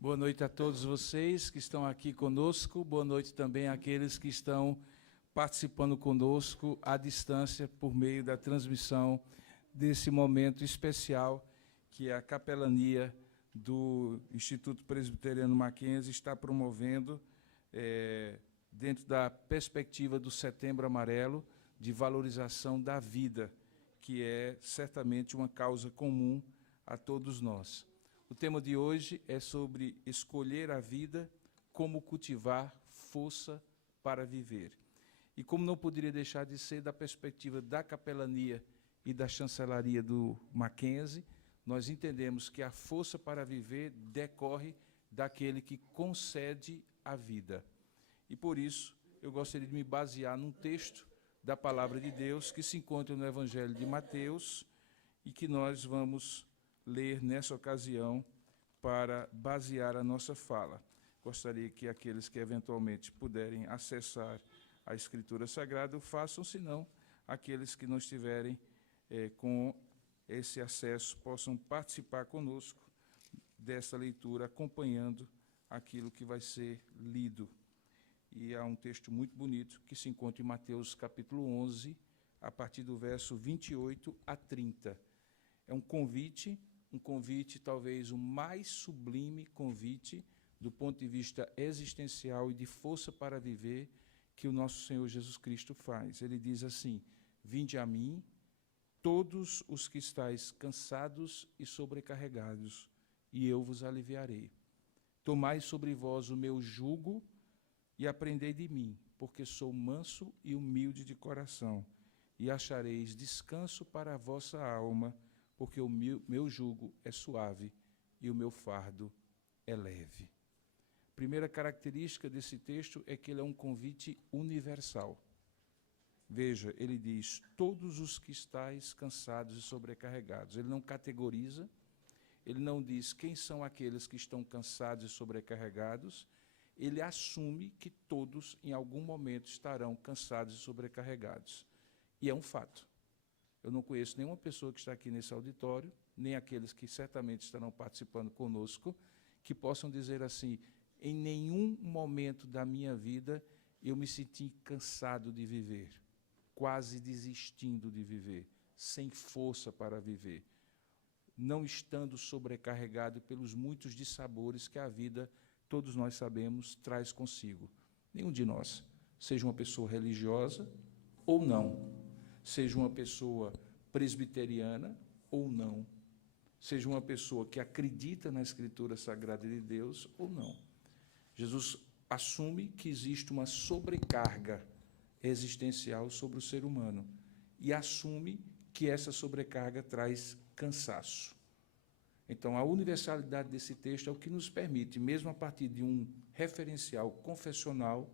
Boa noite a todos vocês que estão aqui conosco, boa noite também àqueles que estão participando conosco à distância por meio da transmissão desse momento especial que a capelania do Instituto Presbiteriano Mackenzie está promovendo dentro da perspectiva do Setembro Amarelo de valorização da vida, que é certamente uma causa comum a todos nós. O tema de hoje é sobre escolher a vida, como cultivar força para viver. E como não poderia deixar de ser da perspectiva da capelania e da chancelaria do Mackenzie, nós entendemos que a força para viver decorre daquele que concede a vida. E por isso, eu gostaria de me basear num texto da Palavra de Deus que se encontra no Evangelho de Mateus e que nós vamos ler nessa ocasião para basear a nossa fala. Gostaria que aqueles que eventualmente puderem acessar a Escritura Sagrada o façam, senão aqueles que não estiverem com esse acesso possam participar conosco dessa leitura, acompanhando aquilo que vai ser lido. E há um texto muito bonito que se encontra em Mateus capítulo 11, a partir do verso 28 a 30. É um convite talvez o mais sublime convite do ponto de vista existencial e de força para viver que o nosso Senhor Jesus Cristo faz. Ele diz assim: vinde a mim, todos os que estáis cansados e sobrecarregados, e eu vos aliviarei. Tomai sobre vós o meu jugo e aprendei de mim, porque sou manso e humilde de coração, e achareis descanso para a vossa alma, porque o meu jugo é suave e o meu fardo é leve. Primeira característica desse texto é que ele é um convite universal. Veja, ele diz, todos os que estáis cansados e sobrecarregados. Ele não categoriza, ele não diz quem são aqueles que estão cansados e sobrecarregados, ele assume que todos, em algum momento, estarão cansados e sobrecarregados. E é um fato. Eu não conheço nenhuma pessoa que está aqui nesse auditório, nem aqueles que certamente estarão participando conosco, que possam dizer assim, em nenhum momento da minha vida eu me senti cansado de viver, quase desistindo de viver, sem força para viver, não estando sobrecarregado pelos muitos dissabores que a vida, todos nós sabemos, traz consigo. Nenhum de nós, seja uma pessoa religiosa ou não, seja uma pessoa presbiteriana ou não, seja uma pessoa que acredita na Escritura Sagrada de Deus ou não. Jesus assume que existe uma sobrecarga existencial sobre o ser humano e assume que essa sobrecarga traz cansaço. Então, a universalidade desse texto é o que nos permite, mesmo a partir de um referencial confessional,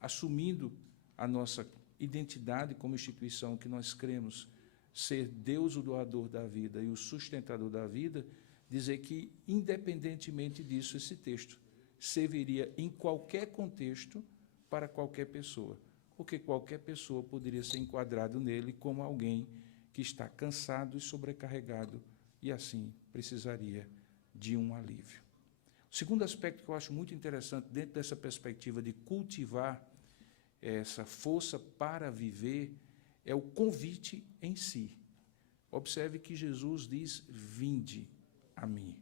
assumindo a nossa identidade como instituição que nós cremos ser Deus o doador da vida e o sustentador da vida, dizer que, independentemente disso, esse texto serviria em qualquer contexto para qualquer pessoa, porque qualquer pessoa poderia ser enquadrado nele como alguém que está cansado e sobrecarregado e, assim, precisaria de um alívio. O segundo aspecto que eu acho muito interessante dentro dessa perspectiva de cultivar essa força para viver é o convite em si. Observe que Jesus diz, vinde a mim.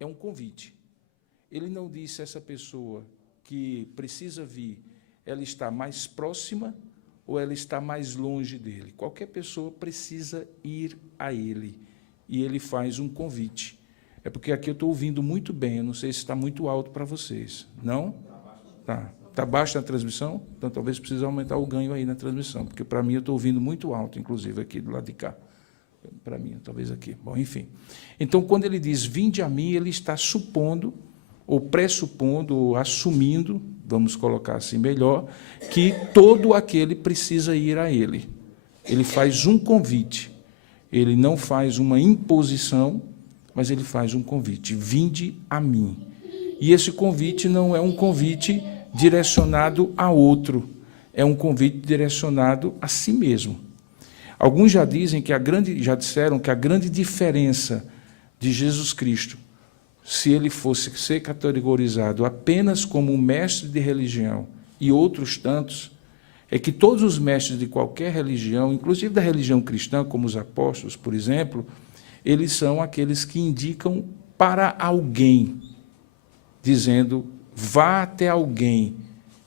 É um convite. Ele não disse a essa pessoa que precisa vir, ela está mais próxima ou ela está mais longe dele. Qualquer pessoa precisa ir a ele. E ele faz um convite. É porque aqui eu estou ouvindo muito bem, eu não sei se está muito alto para vocês. Não? Tá. Está baixo na transmissão? Então, talvez precise aumentar o ganho aí na transmissão, porque, para mim, eu estou ouvindo muito alto, inclusive, aqui do lado de cá. Para mim, talvez aqui. Bom, enfim. Então, quando ele diz, vinde a mim, ele está supondo, ou pressupondo, ou assumindo, vamos colocar assim melhor, que todo aquele precisa ir a ele. Ele faz um convite. Ele não faz uma imposição, mas ele faz um convite. Vinde a mim. E esse convite não é um convite direcionado a outro, é um convite direcionado a si mesmo. Alguns já disseram que a grande diferença de Jesus Cristo se ele fosse ser categorizado apenas como um mestre de religião e outros tantos, é que todos os mestres de qualquer religião, inclusive da religião cristã, como os apóstolos, por exemplo, eles são aqueles que indicam para alguém, dizendo, vá até alguém,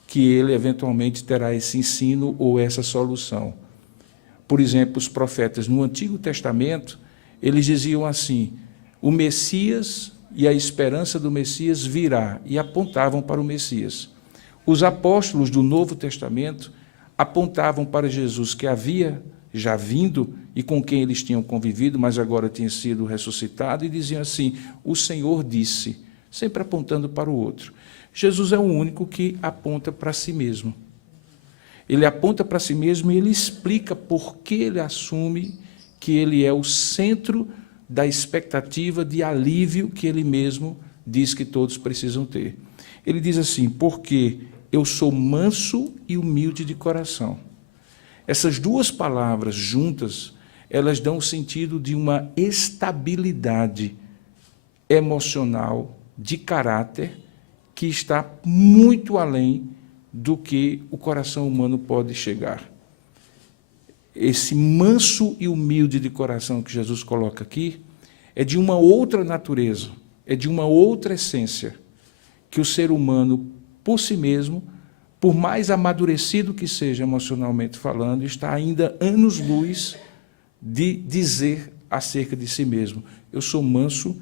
que ele eventualmente terá esse ensino ou essa solução. Por exemplo, os profetas no Antigo Testamento, eles diziam assim, o Messias e a esperança do Messias virá, e apontavam para o Messias. Os apóstolos do Novo Testamento apontavam para Jesus, que havia já vindo e com quem eles tinham convivido, mas agora tinha sido ressuscitado, e diziam assim, o Senhor disse, sempre apontando para o outro. Jesus é o único que aponta para si mesmo. Ele aponta para si mesmo e ele explica por que ele assume que ele é o centro da expectativa de alívio que ele mesmo diz que todos precisam ter. Ele diz assim, porque eu sou manso e humilde de coração. Essas duas palavras juntas, elas dão o sentido de uma estabilidade emocional, de caráter, que está muito além do que o coração humano pode chegar. Esse manso e humilde de coração que Jesus coloca aqui é de uma outra natureza, é de uma outra essência, que o ser humano, por si mesmo, por mais amadurecido que seja emocionalmente falando, está ainda anos-luz de dizer acerca de si mesmo, eu sou manso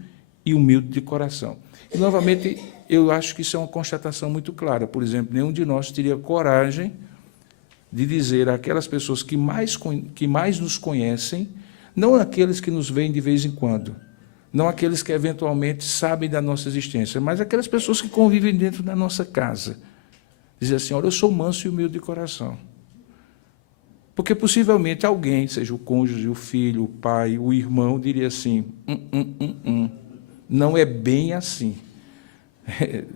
e humilde de coração. E, novamente, eu acho que isso é uma constatação muito clara. Por exemplo, nenhum de nós teria coragem de dizer àquelas pessoas que mais nos conhecem, não aqueles que nos veem de vez em quando, não aqueles que eventualmente sabem da nossa existência, mas aquelas pessoas que convivem dentro da nossa casa, dizer assim, olha, eu sou manso e humilde de coração. Porque possivelmente alguém, seja o cônjuge, o filho, o pai, o irmão, diria assim, não é bem assim.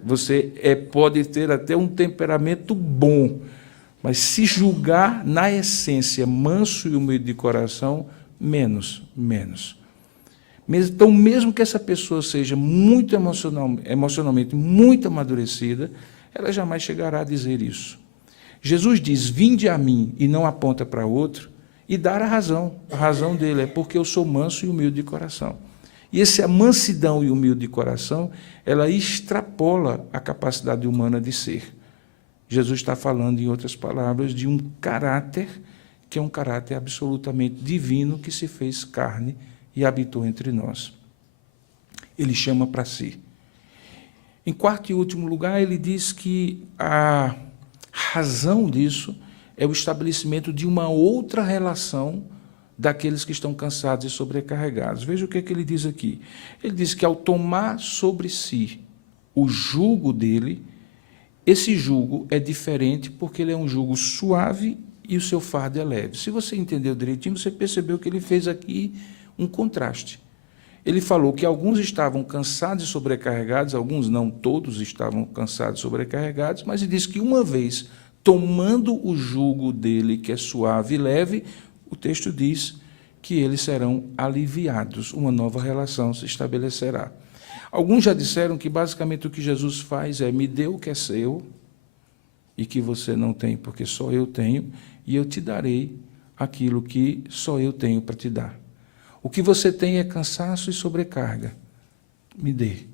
Você pode ter até um temperamento bom, mas se julgar na essência manso e humilde de coração, menos. Então, mesmo que essa pessoa seja muito emocionalmente muito amadurecida, ela jamais chegará a dizer isso. Jesus diz, vinde a mim, e não aponta para outro, e dar a razão. A razão dele é porque eu sou manso e humilde de coração. E essa mansidão e humilde de coração, ela extrapola a capacidade humana de ser. Jesus está falando, em outras palavras, de um caráter que é um caráter absolutamente divino que se fez carne e habitou entre nós. Ele chama para si. Em quarto e último lugar, ele diz que a razão disso é o estabelecimento de uma outra relação daqueles que estão cansados e sobrecarregados. Veja o que ele diz aqui. Ele diz que, ao tomar sobre si o jugo dele, esse jugo é diferente porque ele é um jugo suave e o seu fardo é leve. Se você entendeu direitinho, você percebeu que ele fez aqui um contraste. Ele falou que alguns estavam cansados e sobrecarregados, alguns não, todos estavam cansados e sobrecarregados, mas ele disse que, uma vez tomando o jugo dele, que é suave e leve, o texto diz que eles serão aliviados, uma nova relação se estabelecerá. Alguns já disseram que, basicamente, o que Jesus faz é, me dê o que é seu e que você não tem, porque só eu tenho, e eu te darei aquilo que só eu tenho para te dar. O que você tem é cansaço e sobrecarga, me dê.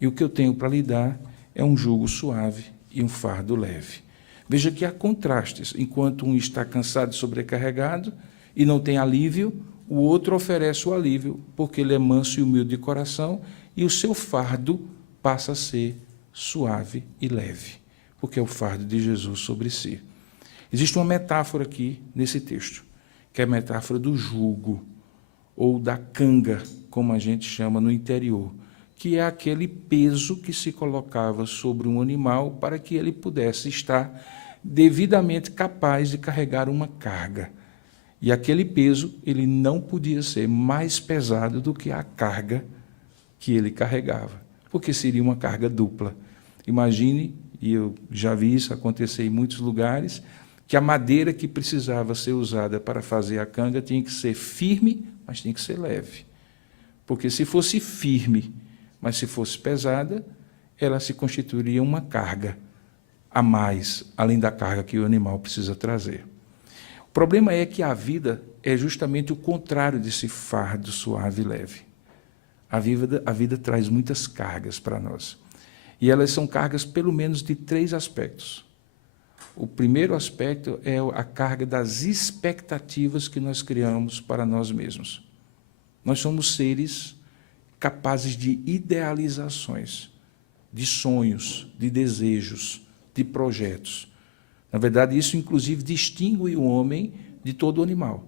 E o que eu tenho para lhe dar é um jugo suave e um fardo leve. Veja que há contrastes. Enquanto um está cansado e sobrecarregado e não tem alívio, o outro oferece o alívio, porque ele é manso e humilde de coração, e o seu fardo passa a ser suave e leve, porque é o fardo de Jesus sobre si. Existe uma metáfora aqui nesse texto, que é a metáfora do jugo, ou da canga, como a gente chama no interior, que é aquele peso que se colocava sobre um animal para que ele pudesse estar devidamente capaz de carregar uma carga. E aquele peso, ele não podia ser mais pesado do que a carga que ele carregava, porque seria uma carga dupla. Imagine, e eu já vi isso acontecer em muitos lugares, que a madeira que precisava ser usada para fazer a canga tinha que ser firme, mas tinha que ser leve. Porque se fosse firme, Mas se fosse pesada, ela se constituiria uma carga a mais, além da carga que o animal precisa trazer. O problema é que a vida é justamente o contrário desse fardo suave e leve. A vida traz muitas cargas para nós. E elas são cargas, pelo menos, de 3 aspectos. O primeiro aspecto é a carga das expectativas que nós criamos para nós mesmos. Nós somos seres capazes de idealizações, de sonhos, de desejos, de projetos. Na verdade, isso, inclusive, distingue o homem de todo animal.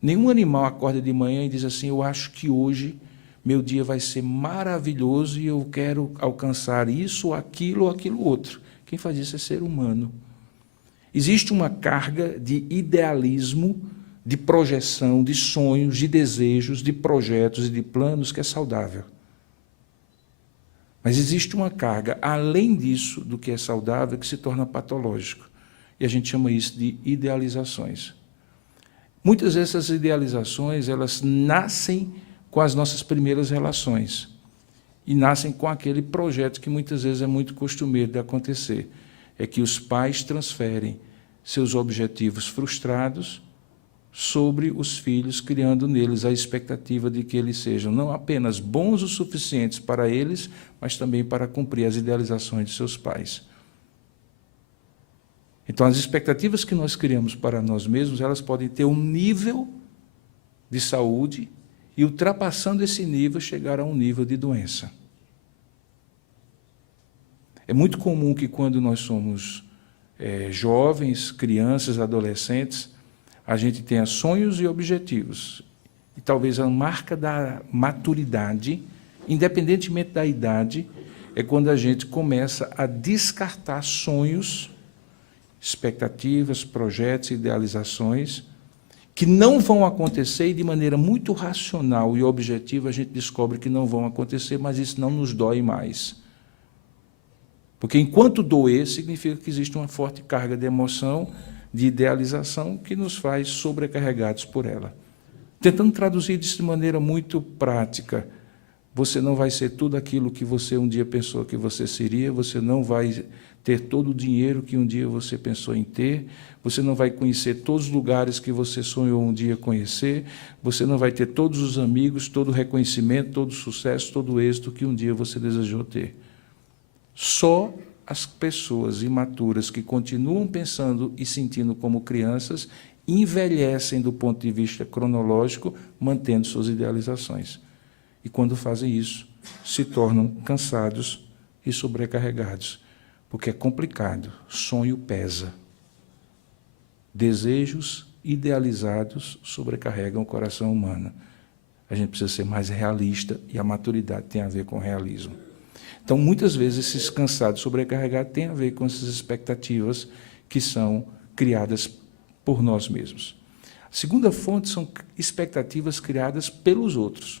Nenhum animal acorda de manhã e diz assim: eu acho que hoje meu dia vai ser maravilhoso e eu quero alcançar isso, aquilo ou aquilo outro. Quem faz isso é ser humano. Existe uma carga de idealismo, de projeção, de sonhos, de desejos, de projetos e de planos que é saudável. Mas existe uma carga, além disso, do que é saudável, que se torna patológico. E a gente chama isso de idealizações. Muitas dessas idealizações, elas nascem com as nossas primeiras relações. E nascem com aquele projeto que muitas vezes é muito costumeiro de acontecer. É que os pais transferem seus objetivos frustrados sobre os filhos, criando neles a expectativa de que eles sejam não apenas bons o suficientes para eles, mas também para cumprir as idealizações de seus pais. Então, as expectativas que nós criamos para nós mesmos, elas podem ter um nível de saúde e, ultrapassando esse nível, chegar a um nível de doença. É muito comum que, quando nós somos jovens, crianças, adolescentes, a gente tenha sonhos e objetivos. E talvez a marca da maturidade, independentemente da idade, é quando a gente começa a descartar sonhos, expectativas, projetos, idealizações, que não vão acontecer e, de maneira muito racional e objetiva, a gente descobre que não vão acontecer, mas isso não nos dói mais. Porque, enquanto doer, significa que existe uma forte carga de emoção, de idealização, que nos faz sobrecarregados por ela. Tentando traduzir isso de maneira muito prática, você não vai ser tudo aquilo que você um dia pensou que você seria, você não vai ter todo o dinheiro que um dia você pensou em ter, você não vai conhecer todos os lugares que você sonhou um dia conhecer, você não vai ter todos os amigos, todo o reconhecimento, todo o sucesso, todo o êxito que um dia você desejou ter. Só as pessoas imaturas que continuam pensando e sentindo como crianças envelhecem do ponto de vista cronológico, mantendo suas idealizações. E, quando fazem isso, se tornam cansados e sobrecarregados, porque é complicado, sonho pesa. Desejos idealizados sobrecarregam o coração humano. A gente precisa ser mais realista, e a maturidade tem a ver com realismo. Então, muitas vezes, esses cansados, sobrecarregados, têm a ver com essas expectativas que são criadas por nós mesmos. A segunda fonte são expectativas criadas pelos outros.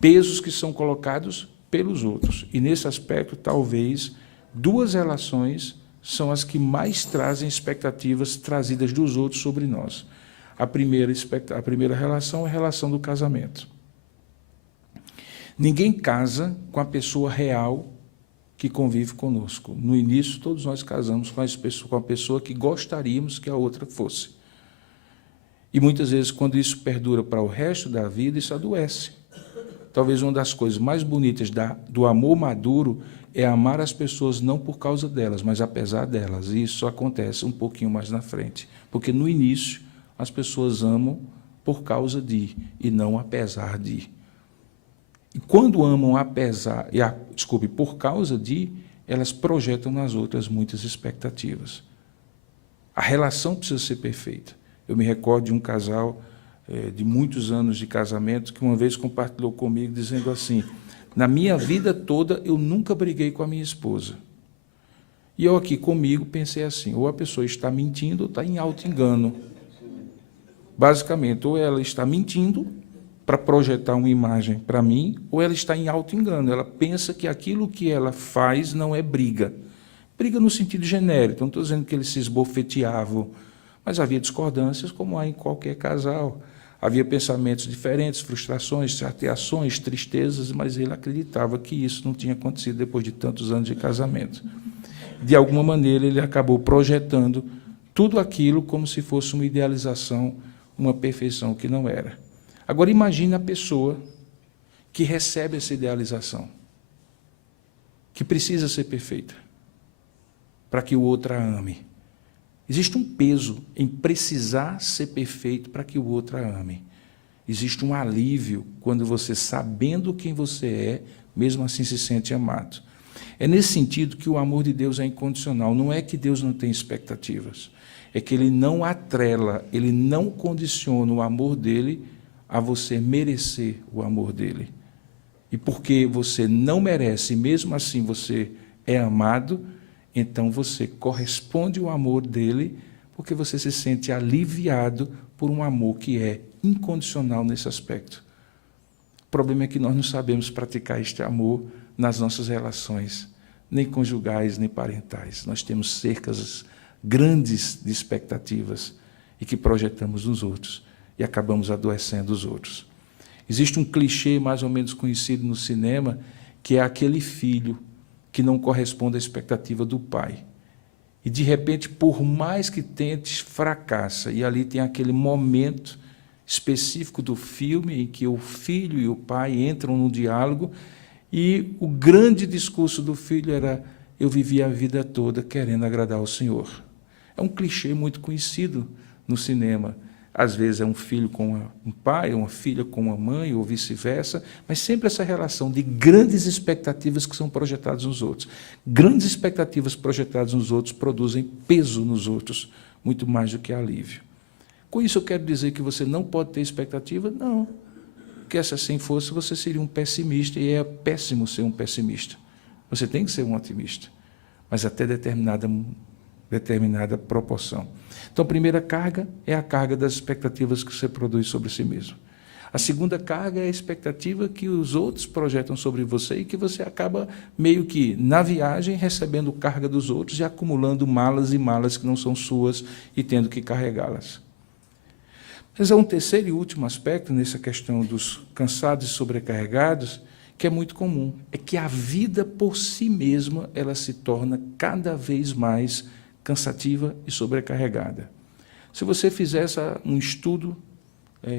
Pesos que são colocados pelos outros. E, nesse aspecto, talvez, 2 relações são as que mais trazem expectativas trazidas dos outros sobre nós. A primeira relação é a relação do casamento. Ninguém casa com a pessoa real que convive conosco. No início, todos nós casamos com a pessoa que gostaríamos que a outra fosse. E, muitas vezes, quando isso perdura para o resto da vida, isso adoece. Talvez uma das coisas mais bonitas do amor maduro é amar as pessoas não por causa delas, mas apesar delas. E isso acontece um pouquinho mais na frente. Porque, no início, as pessoas amam por causa de, e não apesar de. E, quando amam por causa de, elas projetam nas outras muitas expectativas. A relação precisa ser perfeita. Eu me recordo de um casal de muitos anos de casamento que uma vez compartilhou comigo dizendo assim: na minha vida toda eu nunca briguei com a minha esposa. E eu aqui comigo pensei assim: ou a pessoa está mentindo ou está em auto-engano. Basicamente, ou ela está mentindo para projetar uma imagem para mim, ou ela está em auto-engano. Ela pensa que aquilo que ela faz não é briga. Briga no sentido genérico. Não estou dizendo que eles se esbofeteavam, mas havia discordâncias, como há em qualquer casal. Havia pensamentos diferentes, frustrações, chateações, tristezas, mas ele acreditava que isso não tinha acontecido depois de tantos anos de casamento. De alguma maneira, ele acabou projetando tudo aquilo como se fosse uma idealização, uma perfeição que não era. Agora, imagine a pessoa que recebe essa idealização, que precisa ser perfeita, para que o outro a ame. Existe um peso em precisar ser perfeito para que o outro a ame. Existe um alívio quando você, sabendo quem você é, mesmo assim se sente amado. É nesse sentido que o amor de Deus é incondicional. Não é que Deus não tem expectativas, é que Ele não atrela, Ele não condiciona o amor dEle a você merecer o amor dEle. E porque você não merece, e mesmo assim você é amado, então você corresponde ao amor dEle, porque você se sente aliviado por um amor que é incondicional nesse aspecto. O problema é que nós não sabemos praticar este amor nas nossas relações, nem conjugais, nem parentais. Nós temos cercas grandes de expectativas e que projetamos nos outros e acabamos adoecendo os outros. Existe um clichê mais ou menos conhecido no cinema, que é aquele filho que não corresponde à expectativa do pai. E, de repente, por mais que tente, fracassa. E ali tem aquele momento específico do filme em que o filho e o pai entram num diálogo e o grande discurso do filho era: eu vivi a vida toda querendo agradar ao Senhor. É um clichê muito conhecido no cinema. Às vezes é um filho com um pai, uma filha com uma mãe, ou vice-versa, mas sempre essa relação de grandes expectativas que são projetadas nos outros. Grandes expectativas projetadas nos outros produzem peso nos outros, muito mais do que alívio. Com isso eu quero dizer que você não pode ter expectativa? Não. Porque se assim fosse, você seria um pessimista, e é péssimo ser um pessimista. Você tem que ser um otimista, mas até determinada proporção. Então, a primeira carga é a carga das expectativas que você produz sobre si mesmo. A segunda carga é a expectativa que os outros projetam sobre você e que você acaba meio que, na viagem, recebendo carga dos outros e acumulando malas e malas que não são suas e tendo que carregá-las. Mas há um terceiro e último aspecto nessa questão dos cansados e sobrecarregados, que é muito comum, é que a vida por si mesma ela se torna cada vez mais cansativa e sobrecarregada. Se você fizesse um estudo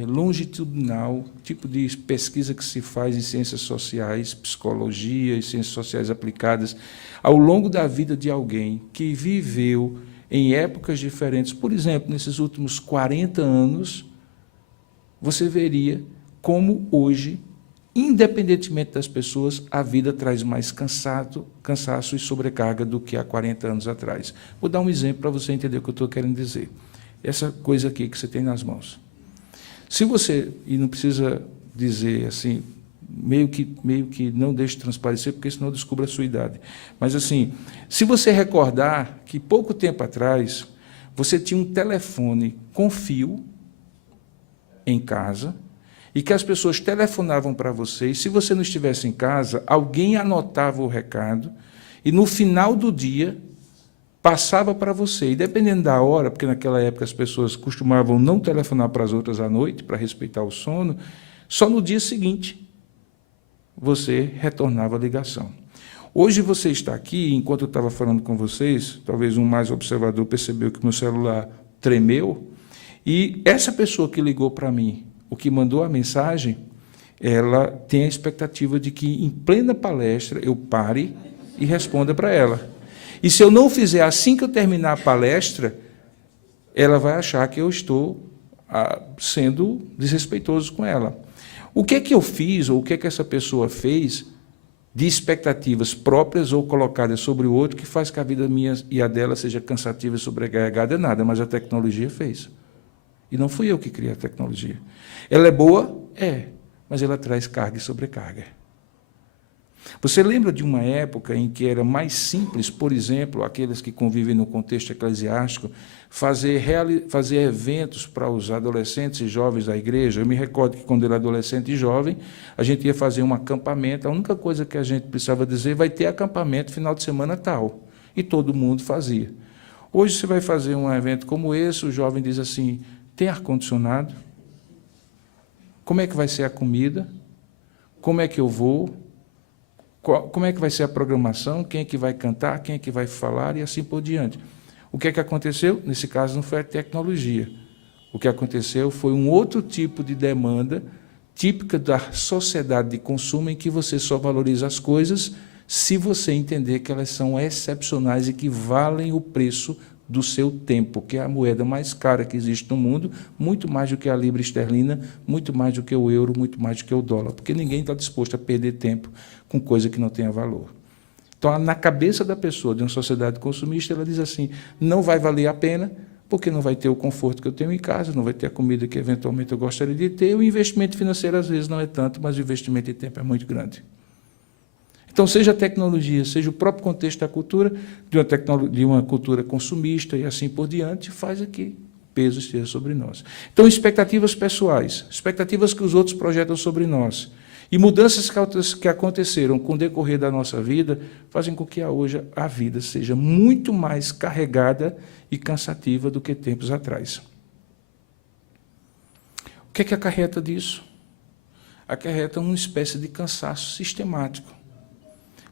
longitudinal, tipo de pesquisa que se faz em ciências sociais, psicologia e ciências sociais aplicadas, ao longo da vida de alguém que viveu em épocas diferentes, por exemplo, nesses últimos 40 anos, você veria como hoje, independentemente das pessoas, a vida traz mais cansaço e sobrecarga do que há 40 anos atrás. Vou dar um exemplo para você entender o que eu estou querendo dizer. Essa coisa aqui que você tem nas mãos. Se você, e não precisa dizer assim, meio que não deixe transparecer, porque senão eu descubro a sua idade. Mas, assim, se você recordar que, pouco tempo atrás, você tinha um telefone com fio em casa, e que as pessoas telefonavam para você, e se você não estivesse em casa, alguém anotava o recado, e no final do dia passava para você. E dependendo da hora, porque naquela época as pessoas costumavam não telefonar para as outras à noite, para respeitar o sono, só no dia seguinte você retornava a ligação. Hoje você está aqui, enquanto eu estava falando com vocês, talvez um mais observador percebeu que meu celular tremeu, e essa pessoa que ligou para mim, o que mandou a mensagem, ela tem a expectativa de que, em plena palestra, eu pare e responda para ela. E se eu não fizer assim que eu terminar a palestra, ela vai achar que eu estou sendo desrespeitoso com ela. O que é que eu fiz, ou o que é que essa pessoa fez, de expectativas próprias ou colocadas sobre o outro, que faz que a vida minha e a dela seja cansativa e sobrecarregada? Nada, mas a tecnologia fez. E não fui eu que criei a tecnologia. Ela é boa? É, mas ela traz carga e sobrecarga. Você lembra de uma época em que era mais simples, por exemplo, aqueles que convivem no contexto eclesiástico, fazer eventos para os adolescentes e jovens da igreja? Eu me recordo que, quando eu era adolescente e jovem, a gente ia fazer um acampamento, a única coisa que a gente precisava dizer: vai ter acampamento final de semana tal, e todo mundo fazia. Hoje você vai fazer um evento como esse, o jovem diz assim: tem ar-condicionado? como é que vai ser a comida, como é que eu vou, como é que vai ser a programação, quem é que vai cantar, quem é que vai falar e assim por diante. O que é que aconteceu? Nesse caso, não foi a tecnologia. O que aconteceu foi um outro tipo de demanda típica da sociedade de consumo em que você só valoriza as coisas se você entender que elas são excepcionais e que valem o preço do seu tempo, que é a moeda mais cara que existe no mundo, muito mais do que a libra esterlina, muito mais do que o euro, muito mais do que o dólar, porque ninguém está disposto a perder tempo com coisa que não tenha valor. Então, na cabeça da pessoa de uma sociedade consumista, ela diz assim, não vai valer a pena, porque não vai ter o conforto que eu tenho em casa, não vai ter a comida que eventualmente eu gostaria de ter, o investimento financeiro às vezes não é tanto, mas o investimento de tempo é muito grande. Então, seja a tecnologia, seja o próprio contexto da cultura, de uma cultura consumista e assim por diante, faz aqui o peso esteja sobre nós. Então, expectativas pessoais, expectativas que os outros projetam sobre nós, e mudanças que aconteceram com o decorrer da nossa vida, fazem com que hoje a vida seja muito mais carregada e cansativa do que tempos atrás. O que é que acarreta disso? Acarreta uma espécie de cansaço sistemático.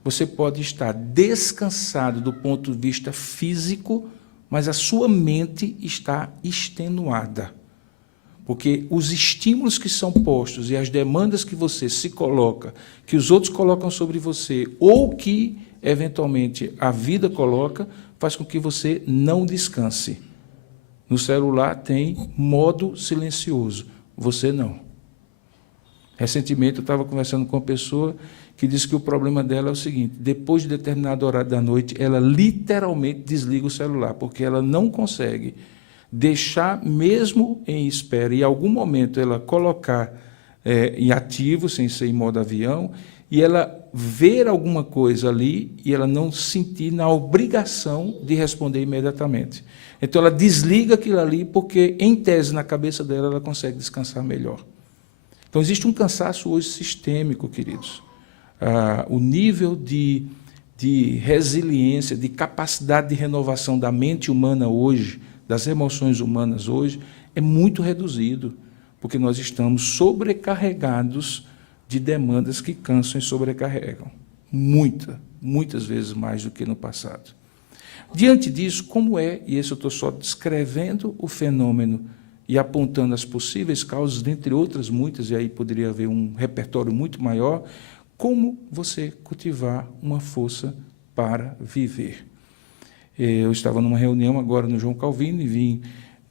Você pode estar descansado do ponto de vista físico, mas a sua mente está extenuada. Porque os estímulos que são postos e as demandas que você se coloca, que os outros colocam sobre você, ou que, eventualmente, a vida coloca, faz com que você não descanse. No celular tem modo silencioso, você não. Recentemente, eu estava conversando com uma pessoa que disse que o problema dela é o seguinte, depois de determinado horário da noite, ela literalmente desliga o celular, porque ela não consegue deixar, mesmo em espera, e em algum momento ela colocar em ativo, sem ser em modo avião, e ela ver alguma coisa ali, e ela não sentir na obrigação de responder imediatamente. Então, ela desliga aquilo ali, porque, em tese, na cabeça dela, ela consegue descansar melhor. Então, existe um cansaço hoje sistêmico, queridos. O nível de resiliência, de capacidade de renovação da mente humana hoje, das emoções humanas hoje, é muito reduzido, porque nós estamos sobrecarregados de demandas que cansam e sobrecarregam. Muitas vezes mais do que no passado. Diante disso, como é, e esse eu estou só descrevendo o fenômeno e apontando as possíveis causas, dentre outras muitas, e aí poderia haver um repertório muito maior, como você cultivar uma força para viver. Eu estava numa reunião agora no João Calvino e vim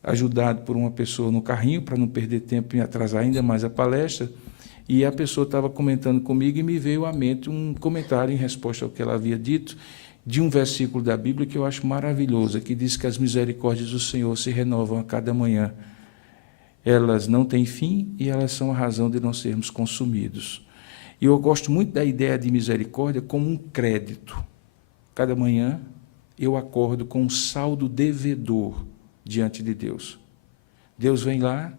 ajudado por uma pessoa no carrinho, para não perder tempo e atrasar ainda mais a palestra, e a pessoa estava comentando comigo e me veio à mente um comentário em resposta ao que ela havia dito, de um versículo da Bíblia que eu acho maravilhoso, que diz que as misericórdias do Senhor se renovam a cada manhã. Elas não têm fim e elas são a razão de não sermos consumidos. E eu gosto muito da ideia de misericórdia como um crédito. Cada manhã eu acordo com um saldo devedor diante de Deus. Deus vem lá,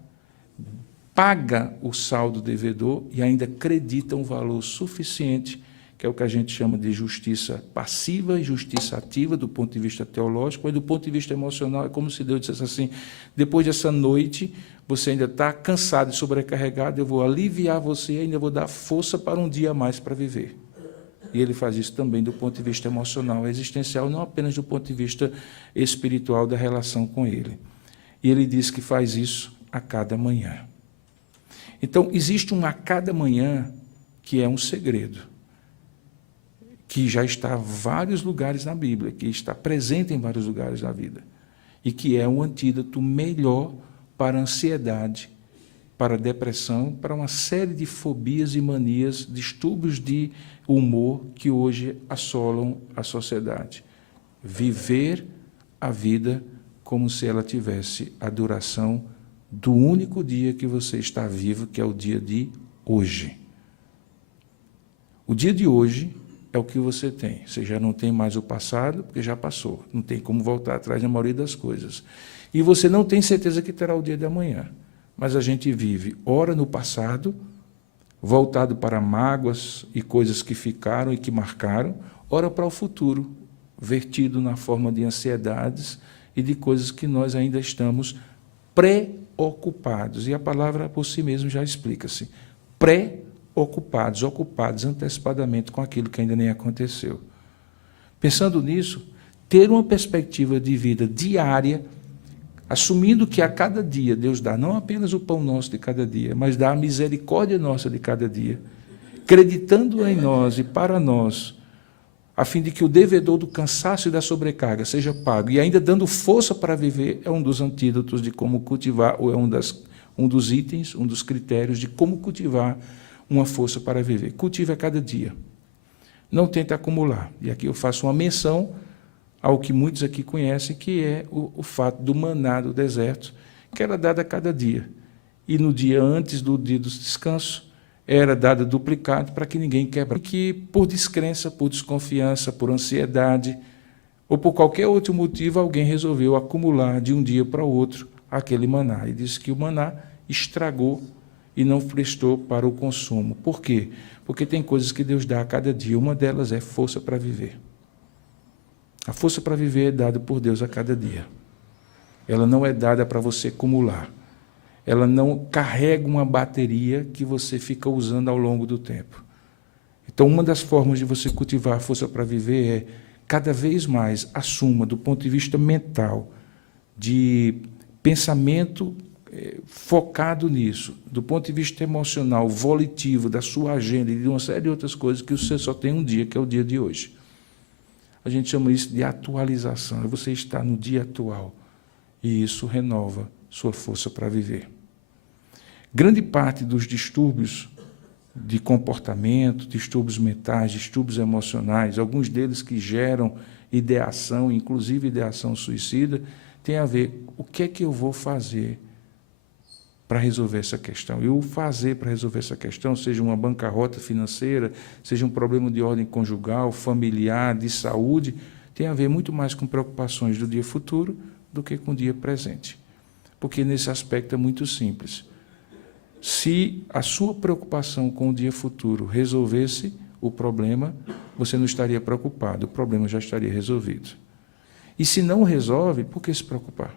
paga o saldo devedor e ainda acredita um valor suficiente, que é o que a gente chama de justiça passiva e justiça ativa, do ponto de vista teológico, mas do ponto de vista emocional, é como se Deus dissesse assim, depois dessa noite, você ainda está cansado e sobrecarregado, eu vou aliviar você e ainda vou dar força para um dia a mais para viver. E ele faz isso também do ponto de vista emocional, existencial, não apenas do ponto de vista espiritual da relação com ele. E ele diz que faz isso a cada manhã. Então, existe um a cada manhã que é um segredo, que já está em vários lugares na Bíblia, que está presente em vários lugares da vida, e que é um antídoto melhor para a ansiedade, para a depressão, para uma série de fobias e manias, distúrbios de humor que hoje assolam a sociedade. Viver a vida como se ela tivesse a duração do único dia que você está vivo, que é o dia de hoje. O dia de hoje é o que você tem. Você já não tem mais o passado, porque já passou. Não tem como voltar atrás na maioria das coisas. E você não tem certeza que terá o dia de amanhã. Mas a gente vive, ora no passado, voltado para mágoas e coisas que ficaram e que marcaram, ora para o futuro, vertido na forma de ansiedades e de coisas que nós ainda estamos pré-ocupados. E a palavra por si mesmo já explica-se. Pré-ocupados, ocupados antecipadamente com aquilo que ainda nem aconteceu. Pensando nisso, ter uma perspectiva de vida diária, assumindo que a cada dia Deus dá não apenas o pão nosso de cada dia, mas dá a misericórdia nossa de cada dia, acreditando em nós e para nós, a fim de que o devedor do cansaço e da sobrecarga seja pago, e ainda dando força para viver, é um dos antídotos de como cultivar, ou é um dos itens, um dos critérios de como cultivar uma força para viver. Cultive a cada dia. Não tente acumular. E aqui eu faço uma menção ao que muitos aqui conhecem, que é o fato do maná do deserto, que era dado a cada dia. E no dia antes do dia do descanso, era dado duplicado para que ninguém quebrasse. Que por descrença, por desconfiança, por ansiedade, ou por qualquer outro motivo, alguém resolveu acumular de um dia para o outro aquele maná. E disse que o maná estragou e não prestou para o consumo. Por quê? Porque tem coisas que Deus dá a cada dia. Uma delas é força para viver. A força para viver é dada por Deus a cada dia. Ela não é dada para você acumular. Ela não carrega uma bateria que você fica usando ao longo do tempo. Então, uma das formas de você cultivar a força para viver é, cada vez mais, assuma, do ponto de vista mental, de pensamento focado nisso, do ponto de vista emocional, volitivo, da sua agenda e de uma série de outras coisas, que você só tem um dia, que é o dia de hoje. A gente chama isso de atualização. Você está no dia atual. E isso renova sua força para viver. Grande parte dos distúrbios de comportamento, distúrbios mentais, distúrbios emocionais, alguns deles que geram ideação, inclusive ideação suicida, tem a ver com o que é que eu vou fazer para resolver essa questão. E o fazer para resolver essa questão, seja uma bancarrota financeira, seja um problema de ordem conjugal, familiar, de saúde, tem a ver muito mais com preocupações do dia futuro do que com o dia presente. Porque nesse aspecto é muito simples. Se a sua preocupação com o dia futuro resolvesse o problema, você não estaria preocupado, o problema já estaria resolvido. E se não resolve, por que se preocupar?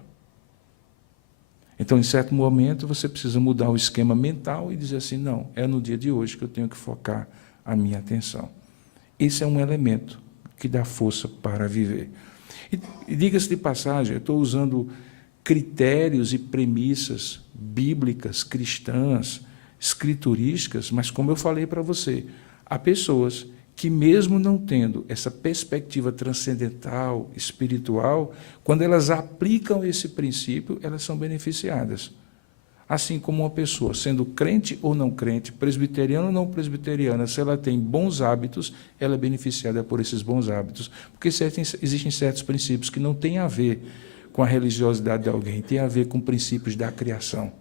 Então, em certo momento, você precisa mudar o esquema mental e dizer assim, não, é no dia de hoje que eu tenho que focar a minha atenção. Esse é um elemento que dá força para viver. E diga-se de passagem, eu estou usando critérios e premissas bíblicas, cristãs, escriturísticas, mas como eu falei para você, há pessoas que mesmo não tendo essa perspectiva transcendental, espiritual, quando elas aplicam esse princípio, elas são beneficiadas. Assim como uma pessoa, sendo crente ou não crente, presbiteriana ou não presbiteriana, se ela tem bons hábitos, ela é beneficiada por esses bons hábitos. Porque existem certos princípios que não têm a ver com a religiosidade de alguém, tem a ver com princípios da criação.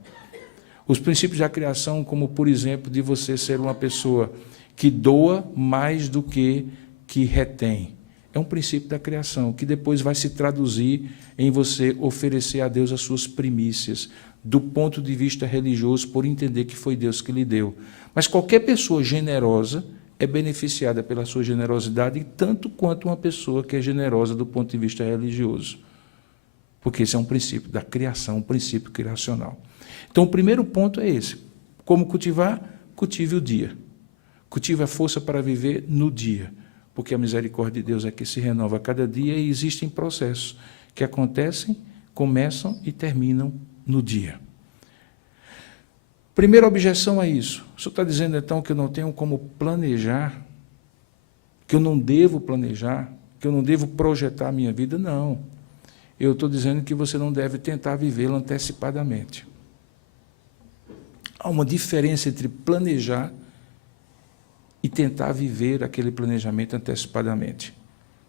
Os princípios da criação, como, por exemplo, de você ser uma pessoa que doa mais do que retém. É um princípio da criação, que depois vai se traduzir em você oferecer a Deus as suas primícias, do ponto de vista religioso, por entender que foi Deus que lhe deu. Mas qualquer pessoa generosa é beneficiada pela sua generosidade, tanto quanto uma pessoa que é generosa do ponto de vista religioso. Porque esse é um princípio da criação, um princípio criacional. Então, o primeiro ponto é esse. Como cultivar? Cultive o dia. Cultive a força para viver no dia, porque a misericórdia de Deus é que se renova a cada dia e existem processos que acontecem, começam e terminam no dia. Primeira objeção a isso. O senhor está dizendo, então, que eu não tenho como planejar, que eu não devo planejar, que eu não devo projetar a minha vida? Não. Eu estou dizendo que você não deve tentar vivê-la antecipadamente. Há uma diferença entre planejar e tentar viver aquele planejamento antecipadamente.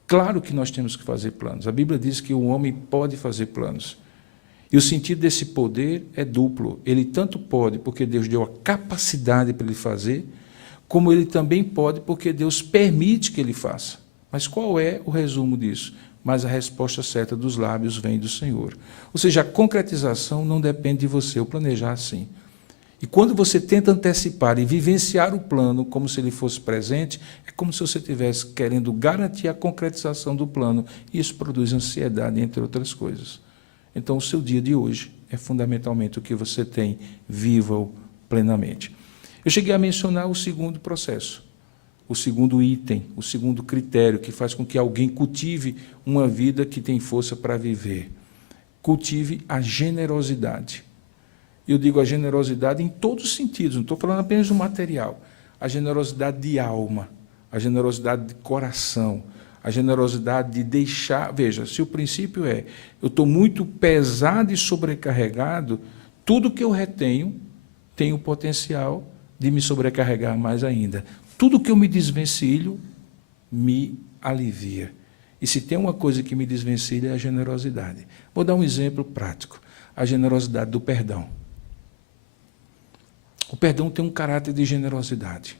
Claro que nós temos que fazer planos. A Bíblia diz que o homem pode fazer planos. E o sentido desse poder é duplo. Ele tanto pode porque Deus deu a capacidade para ele fazer, como ele também pode porque Deus permite que ele faça. Mas qual é o resumo disso? Mas a resposta certa dos lábios vem do Senhor. Ou seja, a concretização não depende de você, o planejar sim. E quando você tenta antecipar e vivenciar o plano como se ele fosse presente, é como se você estivesse querendo garantir a concretização do plano. E isso produz ansiedade, entre outras coisas. Então, o seu dia de hoje é fundamentalmente o que você tem, viva-o plenamente. Eu cheguei a mencionar o segundo processo, o segundo item, o segundo critério que faz com que alguém cultive uma vida que tem força para viver. Cultive a generosidade. Eu digo a generosidade em todos os sentidos, não estou falando apenas do material. A generosidade de alma, a generosidade de coração, a generosidade de deixar... Veja, se o princípio é, eu estou muito pesado e sobrecarregado, tudo que eu retenho tem o potencial de me sobrecarregar mais ainda. Tudo que eu me desvencilho, me alivia. E se tem uma coisa que me desvencilha, é a generosidade. Vou dar um exemplo prático. A generosidade do perdão. O perdão tem um caráter de generosidade.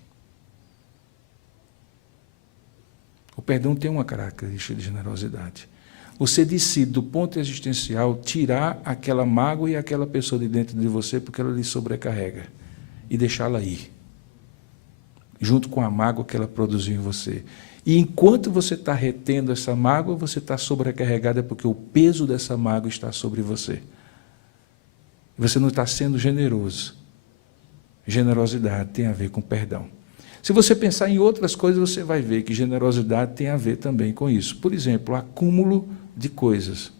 O perdão tem uma característica de generosidade. Você decide, do ponto existencial, tirar aquela mágoa e aquela pessoa de dentro de você porque ela lhe sobrecarrega e deixá-la ir, junto com a mágoa que ela produziu em você. E enquanto você está retendo essa mágoa, você está sobrecarregado, porque o peso dessa mágoa está sobre você. Você não está sendo generoso. Generosidade tem a ver com perdão. Se você pensar em outras coisas, você vai ver que generosidade tem a ver também com isso. Por exemplo, acúmulo de coisas.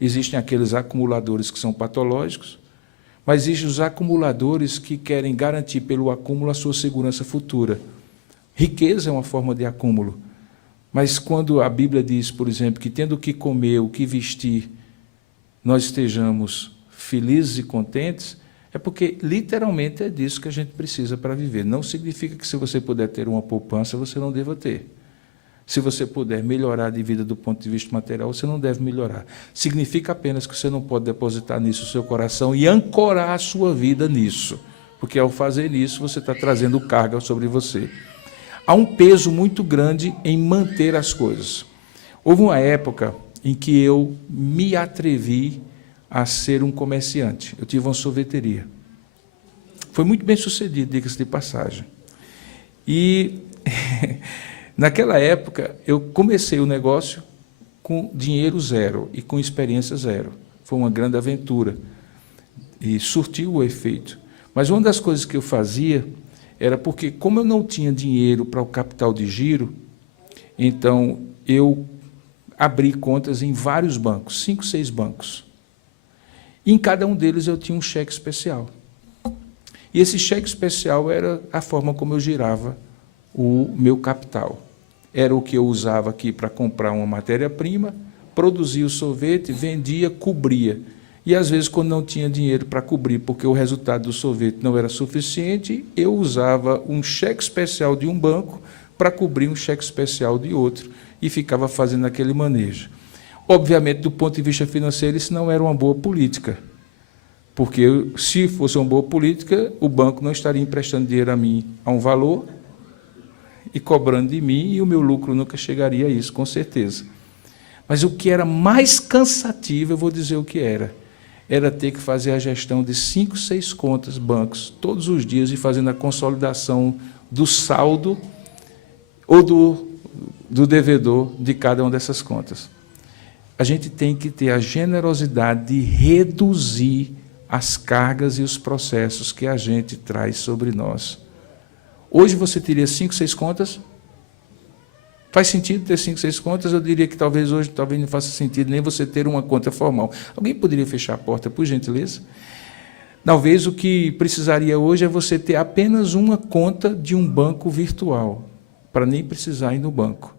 Existem aqueles acumuladores que são patológicos, mas existem os acumuladores que querem garantir pelo acúmulo a sua segurança futura. Riqueza é uma forma de acúmulo. Mas quando a Bíblia diz, por exemplo, que tendo o que comer, o que vestir, nós estejamos felizes e contentes, é porque literalmente é disso que a gente precisa para viver. Não significa que se você puder ter uma poupança, você não deva ter. Se você puder melhorar de vida do ponto de vista material, você não deve melhorar. Significa apenas que você não pode depositar nisso o seu coração e ancorar a sua vida nisso. Porque ao fazer isso, você está trazendo carga sobre você. Há um peso muito grande em manter as coisas. Houve uma época em que eu me atrevi a ser um comerciante. Eu tive uma sorveteria. Foi muito bem sucedido, diga-se de passagem. E naquela época, eu comecei o negócio com dinheiro zero e com experiência zero. Foi uma grande aventura e surtiu o efeito. Mas uma das coisas que eu fazia era porque, como eu não tinha dinheiro para o capital de giro, então eu abri contas em vários bancos, 5, 6 bancos. E em cada um deles eu tinha um cheque especial. E esse cheque especial era a forma como eu girava o meu capital. Era o que eu usava aqui para comprar uma matéria-prima, produzia o sorvete, vendia, cobria. E, às vezes, quando não tinha dinheiro para cobrir, porque o resultado do sorvete não era suficiente, eu usava um cheque especial de um banco para cobrir um cheque especial de outro, e ficava fazendo aquele manejo. Obviamente, do ponto de vista financeiro, isso não era uma boa política, porque, se fosse uma boa política, o banco não estaria emprestando dinheiro a mim a um valor e cobrando de mim, e o meu lucro nunca chegaria a isso, com certeza. Mas o que era mais cansativo, eu vou dizer o que era ter que fazer a gestão de 5, 6 contas, bancos, todos os dias, e fazendo a consolidação do saldo ou do devedor de cada uma dessas contas. A gente tem que ter a generosidade de reduzir as cargas e os processos que a gente traz sobre nós. Hoje você teria 5, 6 contas? Faz sentido ter 5, 6 contas? Eu diria que talvez hoje não faça sentido nem você ter uma conta formal. Alguém poderia fechar a porta, por gentileza? Talvez o que precisaria hoje é você ter apenas uma conta de um banco virtual, para nem precisar ir no banco.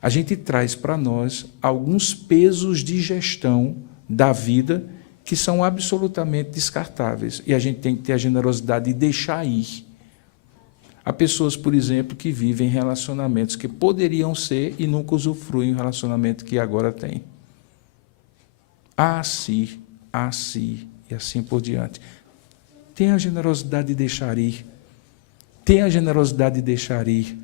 A gente traz para nós alguns pesos de gestão da vida que são absolutamente descartáveis, e a gente tem que ter a generosidade de deixar ir. Há pessoas, por exemplo, que vivem relacionamentos que poderiam ser e nunca usufruem do relacionamento que agora têm. Assim, e assim por diante. Tenha a generosidade de deixar ir. Tenha a generosidade de deixar ir.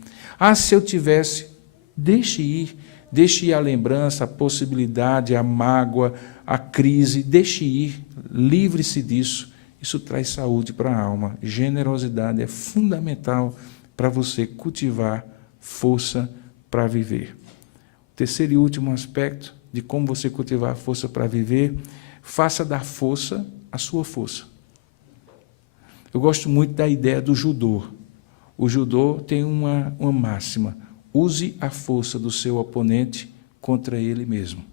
Se eu tivesse, deixe ir a lembrança, a possibilidade, a mágoa, a crise, deixe ir, livre-se disso. Isso traz saúde para a alma. Generosidade é fundamental para você cultivar força para viver. O terceiro e último aspecto de como você cultivar força para viver, faça da força a sua força. Eu gosto muito da ideia do judô. O judô tem uma máxima: use a força do seu oponente contra ele mesmo.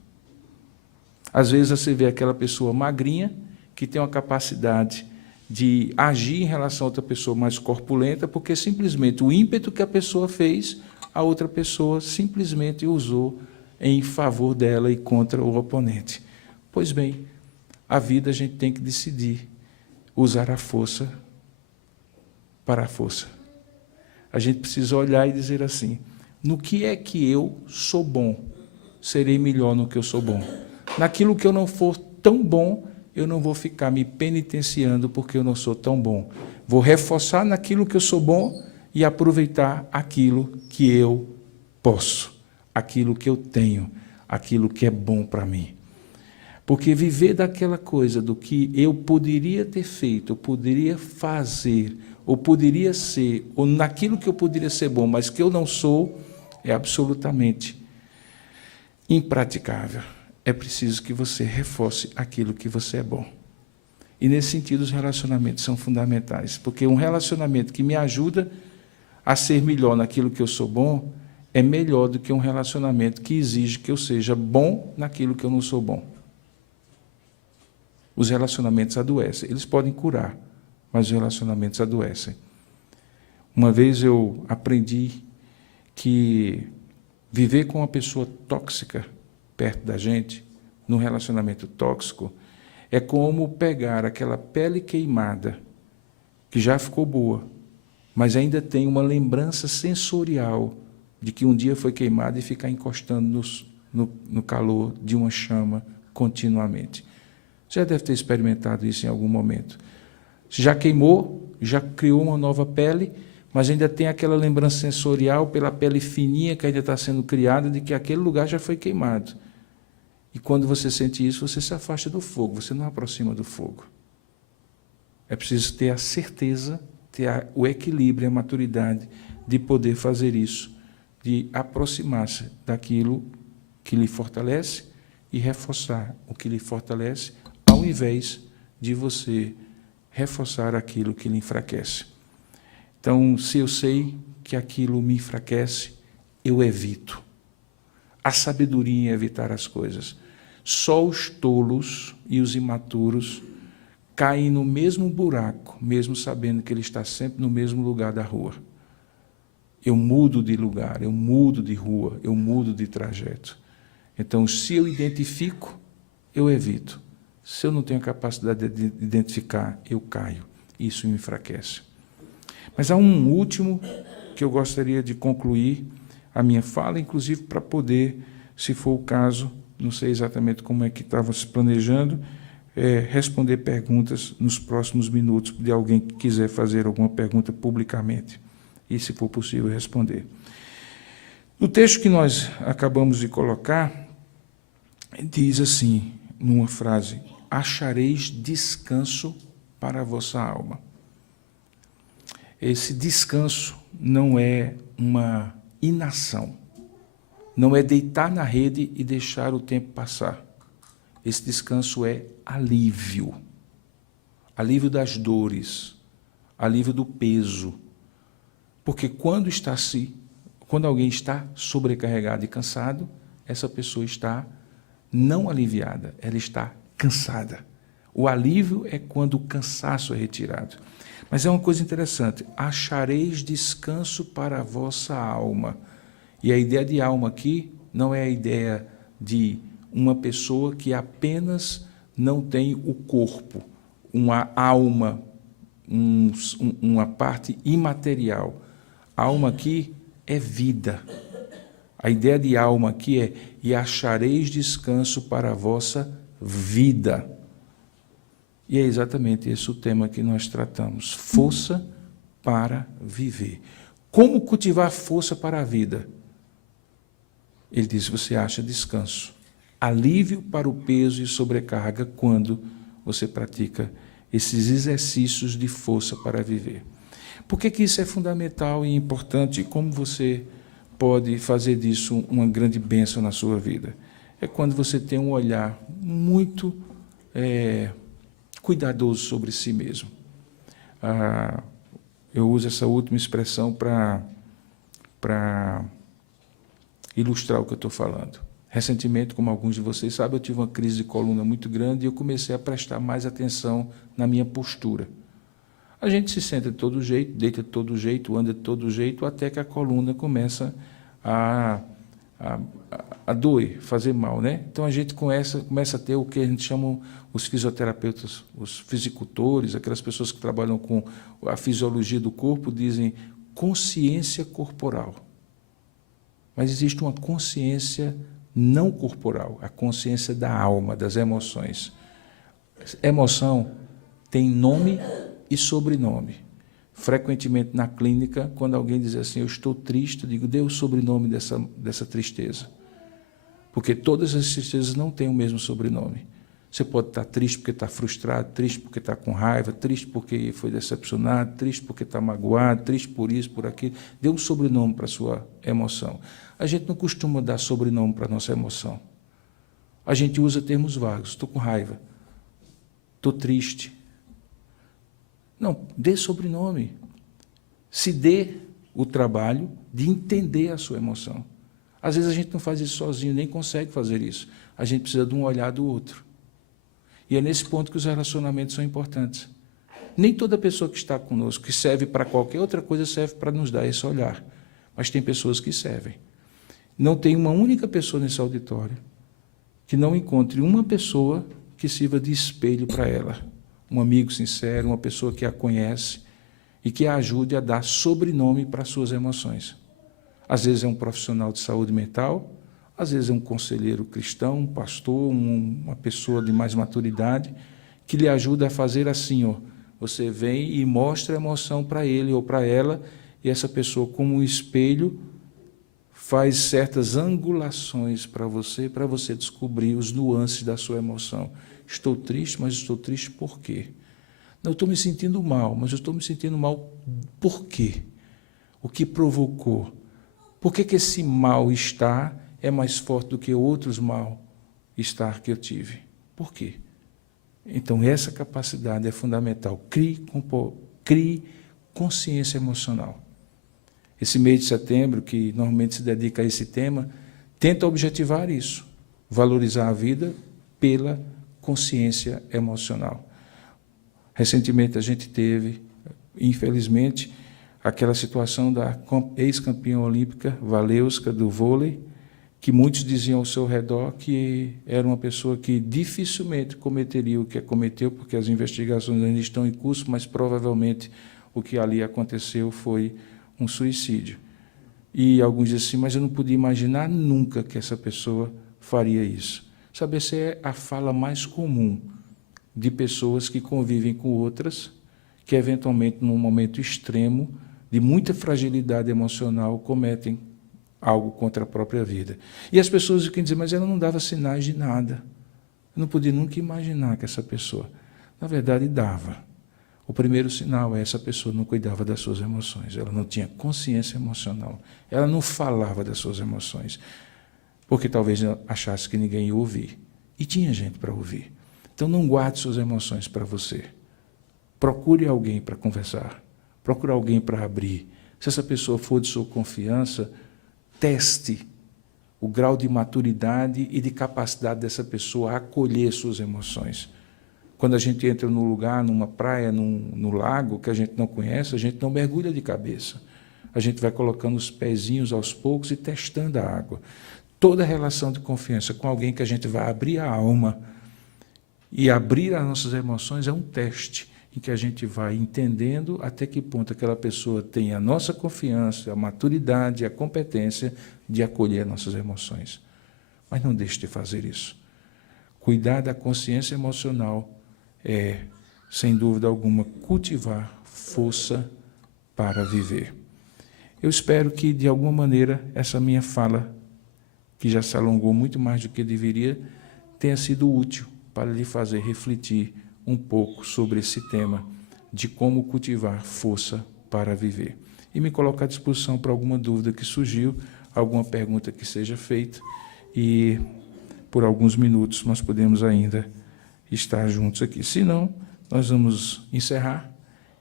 Às vezes você vê aquela pessoa magrinha, que tem uma capacidade de agir em relação a outra pessoa mais corpulenta, porque simplesmente o ímpeto que a pessoa fez, a outra pessoa simplesmente usou em favor dela e contra o oponente. Pois bem, a vida a gente tem que decidir usar a força para a força. A gente precisa olhar e dizer assim: no que é que eu sou bom, serei melhor no que eu sou bom. Naquilo que eu não for tão bom, eu não vou ficar me penitenciando porque eu não sou tão bom. Vou reforçar naquilo que eu sou bom e aproveitar aquilo que eu posso, aquilo que eu tenho, aquilo que é bom para mim. Porque viver daquela coisa do que eu poderia ter feito, eu poderia fazer, ou poderia ser, ou naquilo que eu poderia ser bom, mas que eu não sou, é absolutamente impraticável. É preciso que você reforce aquilo que você é bom. E, nesse sentido, os relacionamentos são fundamentais, porque um relacionamento que me ajuda a ser melhor naquilo que eu sou bom é melhor do que um relacionamento que exige que eu seja bom naquilo que eu não sou bom. Os relacionamentos adoecem. Eles podem curar, mas os relacionamentos adoecem. Uma vez eu aprendi que viver com uma pessoa tóxica perto da gente, num relacionamento tóxico, é como pegar aquela pele queimada, que já ficou boa, mas ainda tem uma lembrança sensorial de que um dia foi queimada e ficar encostando no calor de uma chama continuamente. Você já deve ter experimentado isso em algum momento. Já queimou, já criou uma nova pele, mas ainda tem aquela lembrança sensorial pela pele fininha que ainda está sendo criada de que aquele lugar já foi queimado. E quando você sente isso, você se afasta do fogo, você não aproxima do fogo. É preciso ter a certeza, ter o equilíbrio, a maturidade de poder fazer isso, de aproximar-se daquilo que lhe fortalece e reforçar o que lhe fortalece, ao invés de você reforçar aquilo que lhe enfraquece. Então, se eu sei que aquilo me enfraquece, eu evito. A sabedoria em evitar as coisas. Só os tolos e os imaturos caem no mesmo buraco, mesmo sabendo que ele está sempre no mesmo lugar da rua. Eu mudo de lugar, eu mudo de rua, eu mudo de trajeto. Então, se eu identifico, eu evito. Se eu não tenho a capacidade de identificar, eu caio. Isso me enfraquece. Mas há um último que eu gostaria de concluir a minha fala, inclusive para poder, se for o caso, não sei exatamente como é que estava se planejando, responder perguntas nos próximos minutos de alguém que quiser fazer alguma pergunta publicamente, e, se for possível, responder. No texto que nós acabamos de colocar, diz assim, numa frase: achareis descanso para a vossa alma. Esse descanso não é uma inação, não é deitar na rede e deixar o tempo passar. Esse descanso é alívio, alívio das dores, alívio do peso. Porque quando alguém está sobrecarregado e cansado, essa pessoa está não aliviada, ela está cansada. O alívio é quando o cansaço é retirado. Mas é uma coisa interessante: achareis descanso para a vossa alma. E a ideia de alma aqui não é a ideia de uma pessoa que apenas não tem o corpo, uma alma, uma parte imaterial. A alma aqui é vida. A ideia de alma aqui é: e achareis descanso para a vossa vida. E é exatamente esse o tema que nós tratamos: força para viver. Como cultivar força para a vida? Ele diz: você acha descanso, alívio para o peso e sobrecarga quando você pratica esses exercícios de força para viver. Por que isso é fundamental e importante, e como você pode fazer disso uma grande bênção na sua vida? É quando você tem um olhar muito cuidadoso sobre si mesmo. Eu uso essa última expressão para ilustrar o que eu estou falando. Recentemente, como alguns de vocês sabem, eu tive uma crise de coluna muito grande e eu comecei a prestar mais atenção na minha postura. A gente se senta de todo jeito, deita de todo jeito, anda de todo jeito, até que a coluna começa a doer, fazer mal, né? Então, a gente começa a ter o que a gente chama os fisioterapeutas, os fisicultores, aquelas pessoas que trabalham com a fisiologia do corpo, dizem consciência corporal. Mas existe uma consciência não corporal, a consciência da alma, das emoções. Emoção tem nome e sobrenome. Frequentemente na clínica, quando alguém diz assim, eu estou triste, eu digo, dê o sobrenome dessa tristeza. Porque todas as tristezas não têm o mesmo sobrenome. Você pode estar triste porque está frustrado, triste porque está com raiva, triste porque foi decepcionado, triste porque está magoado, triste por isso, por aquilo. Dê um sobrenome para a sua emoção. A gente não costuma dar sobrenome para a nossa emoção. A gente usa termos vagos. Estou com raiva. Estou triste. Não, dê sobrenome. Se dê o trabalho de entender a sua emoção. Às vezes a gente não faz isso sozinho, nem consegue fazer isso. A gente precisa de um olhar do outro. E é nesse ponto que os relacionamentos são importantes. Nem toda pessoa que está conosco, que serve para qualquer outra coisa, serve para nos dar esse olhar. Mas tem pessoas que servem. Não tem uma única pessoa nesse auditório que não encontre uma pessoa que sirva de espelho para ela. Um amigo sincero, uma pessoa que a conhece e que a ajude a dar sobrenome para as suas emoções. Às vezes é um profissional de saúde mental, às vezes é um conselheiro cristão, um pastor, uma pessoa de mais maturidade, que lhe ajuda a fazer assim, ó. Você vem e mostra a emoção para ele ou para ela, e essa pessoa, como um espelho, faz certas angulações para você descobrir os nuances da sua emoção. Estou triste, mas estou triste por quê? Não, eu estou me sentindo mal, mas eu estou me sentindo mal por quê? O que provocou? Por que esse mal-estar é mais forte do que outros mal-estar que eu tive? Por quê? Então, essa capacidade é fundamental. Crie consciência emocional. Esse mês de setembro, que normalmente se dedica a esse tema, tenta objetivar isso, valorizar a vida pela consciência emocional. Recentemente a gente teve, infelizmente, aquela situação da ex-campeã olímpica Valeuska do vôlei, que muitos diziam ao seu redor que era uma pessoa que dificilmente cometeria o que cometeu, porque as investigações ainda estão em curso, mas provavelmente o que ali aconteceu foi um suicídio. E alguns dizem assim, mas eu não podia imaginar nunca que essa pessoa faria isso. Sabe, essa é a fala mais comum de pessoas que convivem com outras, que eventualmente, num momento extremo, de muita fragilidade emocional, cometem algo contra a própria vida. E as pessoas ficam dizendo, mas ela não dava sinais de nada. Eu não podia nunca imaginar que essa pessoa, na verdade, dava. O primeiro sinal é essa pessoa não cuidava das suas emoções, ela não tinha consciência emocional, ela não falava das suas emoções, porque talvez achasse que ninguém ia ouvir. E tinha gente para ouvir. Então, não guarde suas emoções para você. Procure alguém para conversar, procure alguém para abrir. Se essa pessoa for de sua confiança, teste o grau de maturidade e de capacidade dessa pessoa a acolher suas emoções. Quando a gente entra num lugar, numa praia, no lago, que a gente não conhece, a gente não mergulha de cabeça. A gente vai colocando os pezinhos aos poucos e testando a água. Toda relação de confiança com alguém que a gente vai abrir a alma e abrir as nossas emoções é um teste em que a gente vai entendendo até que ponto aquela pessoa tem a nossa confiança, a maturidade, a competência de acolher nossas emoções. Mas não deixe de fazer isso. Cuidar da consciência emocional é, sem dúvida alguma, cultivar força para viver. Eu espero que, de alguma maneira, essa minha fala, que já se alongou muito mais do que deveria, tenha sido útil para lhe fazer refletir um pouco sobre esse tema de como cultivar força para viver. E me coloco à disposição para alguma dúvida que surgiu, alguma pergunta que seja feita, e por alguns minutos nós podemos ainda estar juntos aqui. Se não, nós vamos encerrar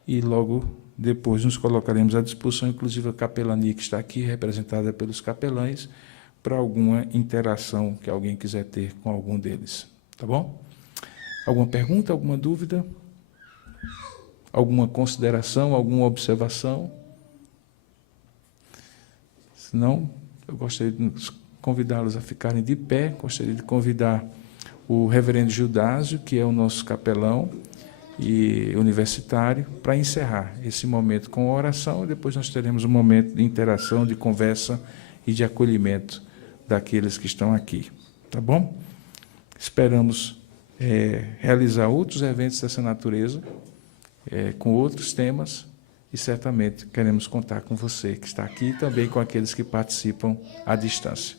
e logo depois nos colocaremos à disposição, inclusive a capelania que está aqui, representada pelos capelães, para alguma interação que alguém quiser ter com algum deles. Tá bom? Alguma pergunta, alguma dúvida? Alguma consideração, alguma observação? Se não, eu gostaria de convidá-los a ficarem de pé. Gostaria de convidar o reverendo Gildásio, que é o nosso capelão e universitário, para encerrar esse momento com a oração, e depois nós teremos um momento de interação, de conversa e de acolhimento daqueles que estão aqui. Tá bom? Esperamos realizar outros eventos dessa natureza, com outros temas, e certamente queremos contar com você que está aqui e também com aqueles que participam à distância.